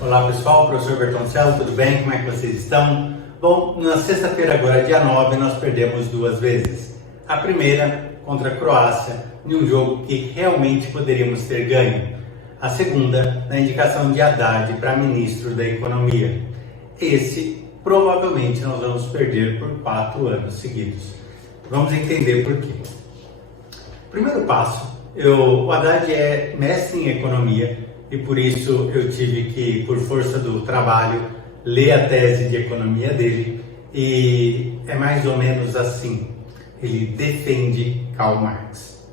Olá pessoal, professor Bertoncello, tudo bem? Como é que vocês estão? Bom, na sexta-feira agora, dia 9, nós perdemos duas vezes. A primeira contra a Croácia, em um jogo que realmente poderíamos ter ganho. A segunda, na indicação de Haddad para ministro da Economia. Esse, provavelmente, nós vamos perder por 4 anos seguidos. Vamos entender por quê. Primeiro passo, o Haddad é mestre em economia e por isso eu tive que, por força do trabalho, ler a tese de economia dele e é mais ou menos assim. Ele defende Karl Marx.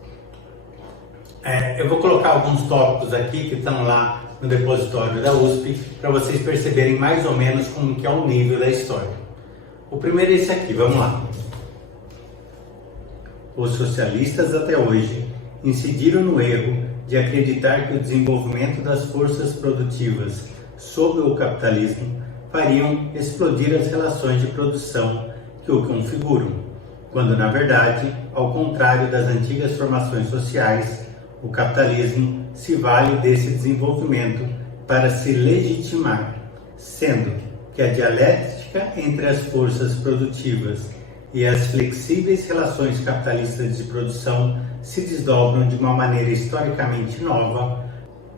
Eu vou colocar alguns tópicos aqui que estão lá no depositório da USP para vocês perceberem mais ou menos como que é o nível da história. O primeiro é esse aqui, vamos lá. Os socialistas até hoje incidiram no erro de acreditar que o desenvolvimento das forças produtivas sob o capitalismo fariam explodir as relações de produção que o configuram, quando na verdade, ao contrário das antigas formações sociais, o capitalismo se vale desse desenvolvimento para se legitimar, sendo que a dialética entre as forças produtivas e as flexíveis relações capitalistas de produção se desdobram de uma maneira historicamente nova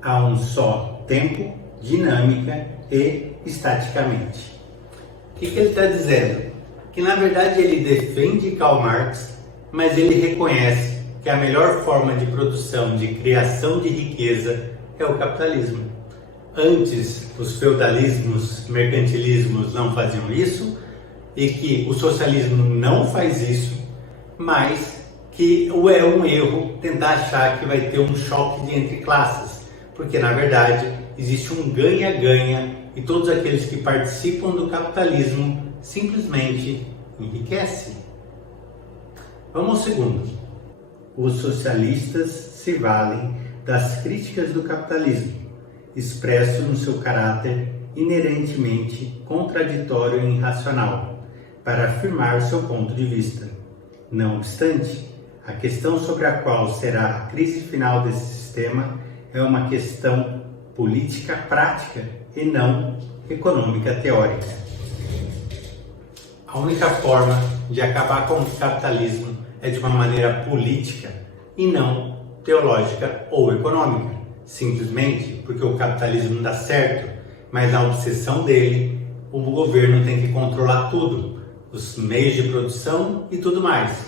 a um só tempo, dinâmica e estaticamente. O que ele está dizendo? Que na verdade ele defende Karl Marx, mas ele reconhece que a melhor forma de produção, de criação de riqueza é o capitalismo. Antes, os feudalismos, mercantilismos não faziam isso, e que o socialismo não faz isso, mas que é um erro tentar achar que vai ter um choque entre classes, porque na verdade existe um ganha-ganha e todos aqueles que participam do capitalismo simplesmente enriquecem. Vamos ao segundo. Os socialistas se valem das críticas do capitalismo, expresso no seu caráter inerentemente contraditório e irracional, para afirmar seu ponto de vista. Não obstante, a questão sobre a qual será a crise final desse sistema é uma questão política prática e não econômica teórica. A única forma de acabar com o capitalismo é de uma maneira política e não teológica ou econômica, simplesmente porque o capitalismo dá certo, mas na obsessão dele, o governo tem que controlar tudo, os meios de produção e tudo mais.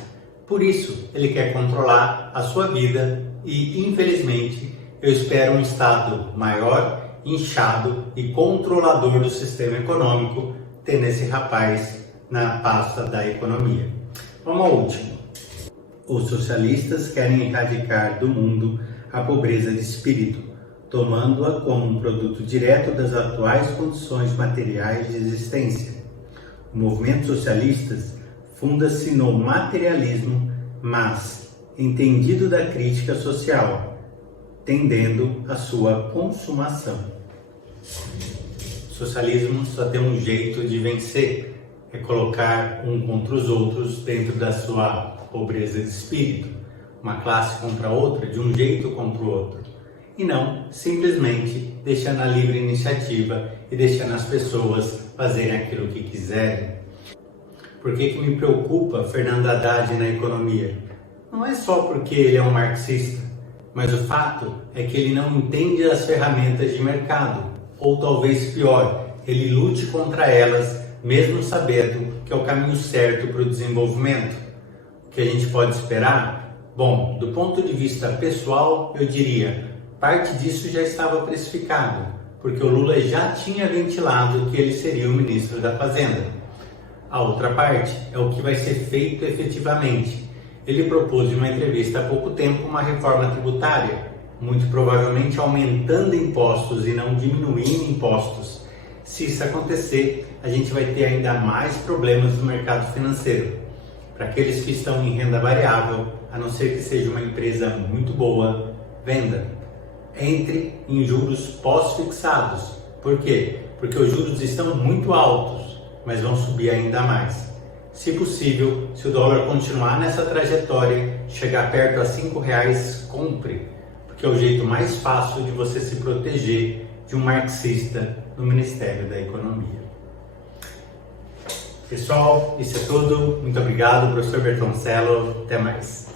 Por isso, ele quer controlar a sua vida e, infelizmente, eu espero um Estado maior, inchado e controlador do sistema econômico, tendo esse rapaz na pasta da economia. Vamos ao último. Os socialistas querem erradicar do mundo a pobreza de espírito, tomando-a como um produto direto das atuais condições materiais de existência. O movimento socialista funda-se no materialismo, mas entendido da crítica social, tendendo à sua consumação. O socialismo só tem um jeito de vencer, é colocar um contra os outros dentro da sua pobreza de espírito, uma classe contra outra, de um jeito contra o outro, e não simplesmente deixando a livre iniciativa e deixando as pessoas fazerem aquilo que quiserem. Por que me preocupa Fernando Haddad na economia? Não é só porque ele é um marxista, mas o fato é que ele não entende as ferramentas de mercado, ou talvez pior, ele lute contra elas, mesmo sabendo que é o caminho certo para o desenvolvimento. O que a gente pode esperar? Bom, do ponto de vista pessoal, eu diria, parte disso já estava precificado, porque o Lula já tinha ventilado que ele seria o ministro da Fazenda. A outra parte é o que vai ser feito efetivamente. Ele propôs em uma entrevista há pouco tempo uma reforma tributária, muito provavelmente aumentando impostos e não diminuindo impostos. Se isso acontecer, a gente vai ter ainda mais problemas no mercado financeiro. Para aqueles que estão em renda variável, a não ser que seja uma empresa muito boa, venda. Entre em juros pós-fixados. Por quê? Porque os juros estão muito altos, mas vão subir ainda mais. Se possível, se o dólar continuar nessa trajetória, chegar perto a R$ 5, compre, porque é o jeito mais fácil de você se proteger de um marxista no Ministério da Economia. Pessoal, isso é tudo. Muito obrigado, professor Bertoncello. Até mais.